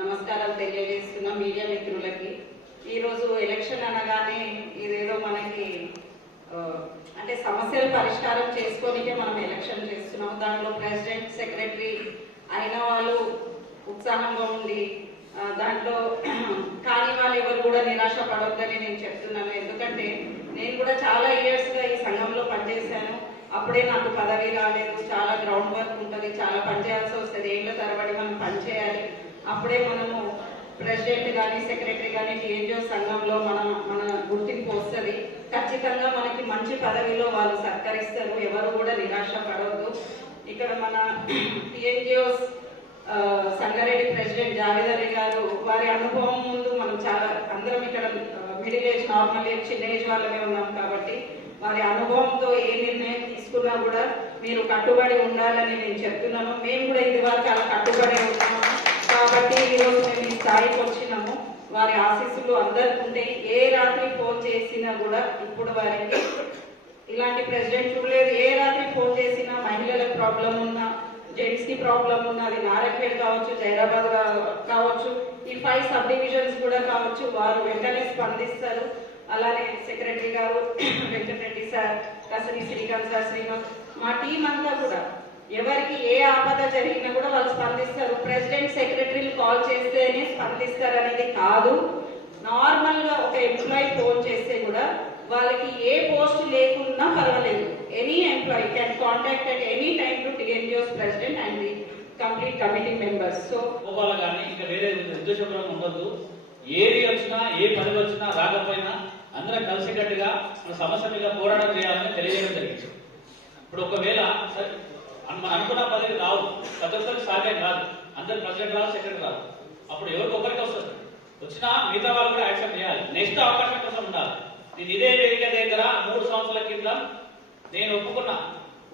నమస్కారాలు తెలియజేస్తున్న మీడియా మిత్రులకి. ఈరోజు ఎలక్షన్ అనగానే ఇదేదో మనకి అంటే సమస్యలు పరిష్కారం చేసుకోనికే మనం ఎలక్షన్ చేస్తున్నాం. దాంట్లో ప్రెసిడెంట్, సెక్రటరీ అయిన వాళ్ళు ఉత్సాహంగా ఉండి దాంట్లో కాని వాళ్ళు ఎవరు కూడా నిరాశ పడొద్దని నేను చెప్తున్నాను. ఎందుకంటే నేను కూడా చాలా ఇయర్స్గా ఈ సంఘంలో పనిచేశాను. అప్పుడే నాకు పదవి రాలేదు. చాలా గ్రౌండ్ వర్క్ ఉంటుంది, చాలా పనిచేయాల్సి వస్తుంది. ఏళ్ళ తరబడి మనం పనిచేయాలి. అప్పుడే మనము ప్రెసిడెంట్ కానీ సెక్రటరీ కానీ టీఎన్జిఓ సంఘంలో మన గుర్తింపు వస్తుంది. ఖచ్చితంగా మనకి మంచి పదవిలో వాళ్ళు సత్కరిస్తారు. ఎవరు కూడా నిరాశ పడవద్దు. ఇక్కడ మన టీఎన్జిఓస్ సంగారెడ్డి ప్రెసిడెంట్ జావేద్ అలీ గారు వారి అనుభవం ముందు మనం చాలా అందరం ఇక్కడ మిడిల్ ఏజ్, నార్మల్ ఏజ్, చిన్న ఏజ్ వాళ్ళమే ఉన్నాం కాబట్టి వారి అనుభవంతో ఏ నిర్ణయం తీసుకున్నా కూడా మీరు కట్టుబడి ఉండాలని నేను చెప్తున్నాను. మేము కూడా ఇది వారు చాలా కట్టుబడి ఉన్నాము కాబట్టి ఈరోజు మేము ఈ స్థాయికి వచ్చినాము. వారి ఆశీస్సులు అందరికీ ఉంటే ఏ రాత్రి ఫోన్ చేసినా కూడా ఇప్పుడు వారికి ఇలాంటి ప్రెసిడెంట్ చూడలేదు. ఏ రాత్రి ఫోన్ చేసినా మహిళలకు ప్రాబ్లం ఉన్నా, జెంట్స్ కి ప్రాబ్లం ఉన్నా, అది నారాయణపేట కావచ్చు, జైరాబాద్ కావచ్చు, ఈ 5 సబ్ డివిజన్స్ కూడా కావచ్చు, వారు వెంటనే స్పందిస్తారు. అలానే సెక్రటరీ గారు వెంకటరెడ్డి సార్, కసని శ్రీకాంత్ సార్, శ్రీనివాస్, మా టీం అంతా కూడా ఎవరికి ఏ ఆపద జరిగినా కూడా వాళ్ళు స్పందిస్తారు. ప్రెసిడెంట్, సెక్రటరీలు కాల్ చేస్తేనే స్పందిస్తారు అనేది కాదు. నార్మల్ గా ఒక ఎంప్లాయీ ఫోన్ చేస్తే కూడా వాళ్ళకి ఏ పోస్ట్ లేకున్నా పర్వాలేదు, any employee can contact at any time to TNGOs president and the complete committee members. So కానీ ఇంకా వేరే ఉద్దేశపరంగా ఉండదు. ఏది వచ్చినా, ఏ పని వచ్చినా రాకపోయినా అందరం కలిసికట్టుగా మన సమస్య మీద పోరాటం చేయాలని తెలియజేయడం జరిగింది. ఇప్పుడు ఒకవేళ మనం అనుకున్న పదవి రావు, ప్రతి ఒక్కరికి సాధ్యం కాదు. అందరు ప్రెసిడెంట్ రాదు, సెక్రటరీ రాదు. అప్పుడు ఎవరికి ఒకరికి వస్తుంది. వచ్చినా మిగతా వాళ్ళు కూడా యాక్సెప్ట్ చేయాలి. నెక్స్ట్ అవకాశం కోసం ఉండాలి. నేను ఇదే వేదిక దగ్గర 3 సంవత్సరాల కింద నేను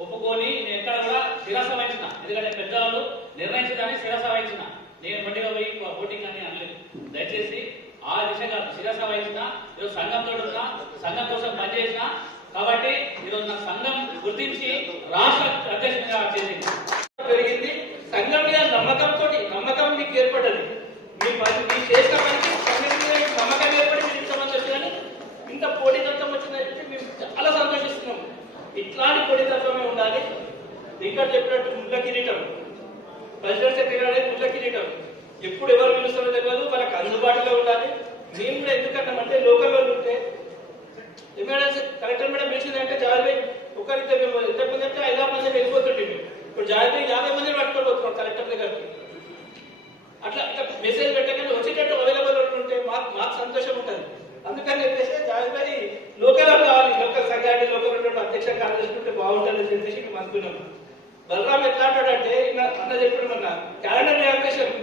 ఒప్పుకొని నేను ఎక్కడ కూడా శిరస వహించిన. ఎందుకంటే పెద్దవాళ్ళు నిర్ణయించడాన్ని శిరస వహించిన. నేను మండిగా పోయి ఓటింగ్ అని అనలేదు. దయచేసి ఆ దిశగా శిరస వహించిన. ఈరోజు సంఘంతో ఉన్నా, సంఘం కోసం పనిచేసిన కాబట్టి ఈరోజు నా సంఘం గుర్తించి రాష్ట్ర అధ్యక్షునిగా చేసింది జరిగింది. సంఘం మీద నమ్మకం మీకు ఏర్పడ్డది. మీ చేసిన పనికి సంఘం మీద నమ్మకం ఏర్పడి మీరు ఇంతమంది వచ్చారని, ఇంత పోటీతత్వం వచ్చిందంటే మేము చాలా సంతోషిస్తున్నాం. ఇట్లాంటి పోటీతత్వమే ఉండాలి. ఇక్కడ చెప్పినట్టు ముళ్ళ కిరీటం, ప్రెసిడెంట్ సెక్రటరీ అనేది ముళ్ళ కిరీటం. ఎప్పుడు ఎవరు పిలుస్తారో తెలియదు, వాళ్ళకి అందుబాటులో ఉండాలి. మేము కూడా ఎందుకంటామంటే లోకల్ వాళ్ళు ఉంటే ఎమ్మెల్యే కలెక్టర్ మేడం పిలిచిందంటే జాయిన్ ఒకరిద్దరు మేము ఇంతకుముందు అంటే 5-6 మంది వెళ్ళిపోతుంటే ఇప్పుడు జాయిన్ 50 మందిని పట్టుకొని పోతున్నాం కలెక్టర్ దగ్గరికి. అట్లా ఇట్లా మెసేజ్ పెట్టగానే వచ్చేటట్టు అవైలబుల్ ఉంటే మాకు సంతోషం ఉంటుంది. అందుకని చెప్పేసి జాయిన్ లోకల్ కావాలి. లోకల్ సంఘాన్ని లోకల్ ఉన్నట్టు అధ్యక్ష కార్యదర్శి ఉంటే బాగుంటుందని చెప్పేసి మేము అనుకున్నాం. బలరాం ఎట్లా అంటాడంటే అన్న చెప్పాడు, మన క్యాలెండర్ రియాక్టేషన్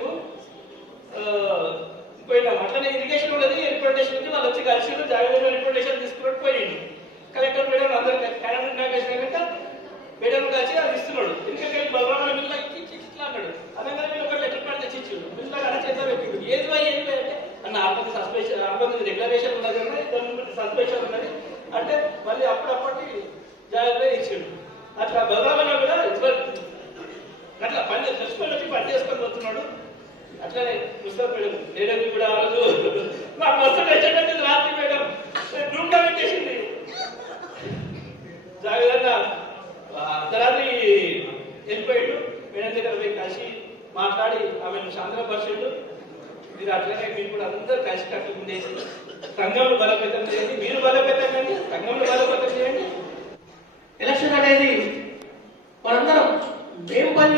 పోయినాం. అట్లనే ఇరిగేషన్ ఉన్నది, రిప్రజెంటేషన్ ఉంది. వాళ్ళు వచ్చి కలిసి జాగ్రత్తగా రిప్రజెంటేషన్ తీసుకున్నట్టు పోయింది. కలెక్టర్ మేడం అందరూ క్యాలెండర్ రియాక్టేషన్ కనుక మేడం కలిసి అది ఇస్తున్నాడు. ఎందుకంటే బలరామ ఇట్లా అన్నాడు. అనగానే మీరు ఒక లెటర్ ప్యాడ్ తెచ్చిచ్చాడు. పిల్లలు అలా చేత పెట్టిండు. ఏది అంటే అన్న ఆపద సస్పెన్షన్, ఆపద డిక్లరేషన్ ఉన్నది ఉన్నది, దాని సస్పెన్షన్ ఉన్నది అంటే మళ్ళీ అప్పుడప్పటి జాగ్రత్తగా ఇచ్చాడు. అట్లా బలరామలో కూడా అట్లా పని తెలుసుకొని వచ్చి పని చేసుకొని వస్తున్నాడు. అట్లానే ముస్తాబ్ మేడం మేడం కూడా ఆ రోజు మాకు మస్తు తెచ్చేటట్టు రాత్రి మేడం రూమ్ పెట్టేసింది. జాగ్రత్తగా అర్ధరాత్రి వెళ్ళిపోయాడు. మేడం దగ్గర పోయి కలిసి మాట్లాడి ఆమెను శాంతపరిచాడు. మీరు అట్లనే మీరు కూడా అందరూ కలిసి కట్టు ఉండేసి సంఘంలో బలోపేతం చేయండి. మీరు బలోపేతం చేయండి, సంఘంలో బలోపేతం చేయండి. ఎలక్షన్ అనేది మనందరం మేము పని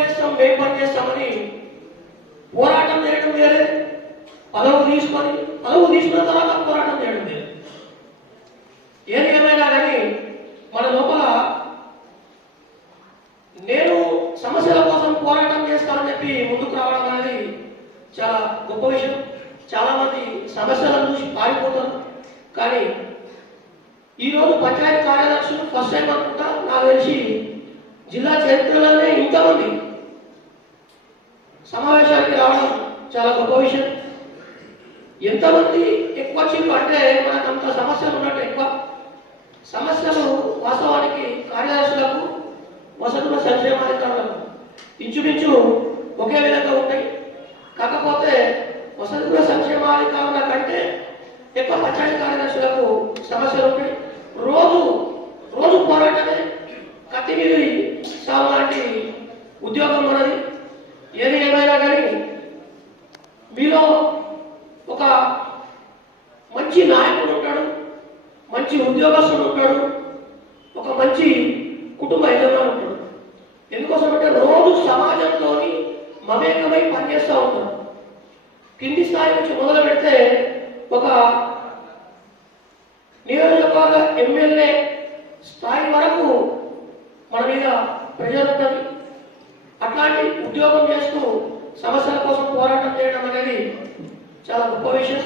చేస్తామని పోరాటం చేయడం వేరే, పదవు తీసుకున్న తర్వాత పోరాటం చేయడం వేరే. ఏది ఏమైనా కానీ మన లోపల నేను సమస్యల కోసం పోరాటం చేస్తానని చెప్పి ముందుకు రావడం అనేది చాలా గొప్ప విషయం. చాలా మంది సమస్యలను చూసి పారిపోతారు. కానీ ఈరోజు పంచాయతీ కార్యదర్శులు ఫస్ట్ టైం అనుకుంటా నాకు తెలిసి జిల్లా చరిత్రలోనే ఇంతమంది సమావేశానికి రావడం చాలా గొప్ప విషయం. ఎంతమంది ఎక్కువ వచ్చిండ్రు అంటే మనకు అంత సమస్యలు ఉన్నట్టు ఎక్కువ సమస్యలు వాస్తవానికి కార్యదర్శులకు, వసతుల సంక్షేమాధికారులకు ఇంచుమించు ఒకే విధంగా ఉంటాయి. కాకపోతే సమస్యలు ఉంటాయి. రోజు రోజు పోరాటమే కత్తి మీద సాగు లాంటి ఉద్యోగం మనది. ఏది ఏమైనా కానీ మీలో ఒక మంచి నాయకుడు ఉంటాడు, మంచి ఉద్యోగస్తుడు ఉంటాడు, ఒక మంచి కుటుంబ యజమాని ఉంటాడు. ఎందుకోసం అంటే రోజు సమాజంతో మమేకమై పనిచేస్తూ ఉంటాడు. కింది స్థాయి నుంచి మొదలు పెడితే ఒక నియోజకవర్గ ఎమ్మెల్యే స్థాయి వరకు మన మీద ప్రెజర్ ఉంటుంది. అట్లాంటి ఉద్యోగం చేస్తూ సమస్యల కోసం పోరాటం చేయడం అనేది చాలా గొప్ప విషయం.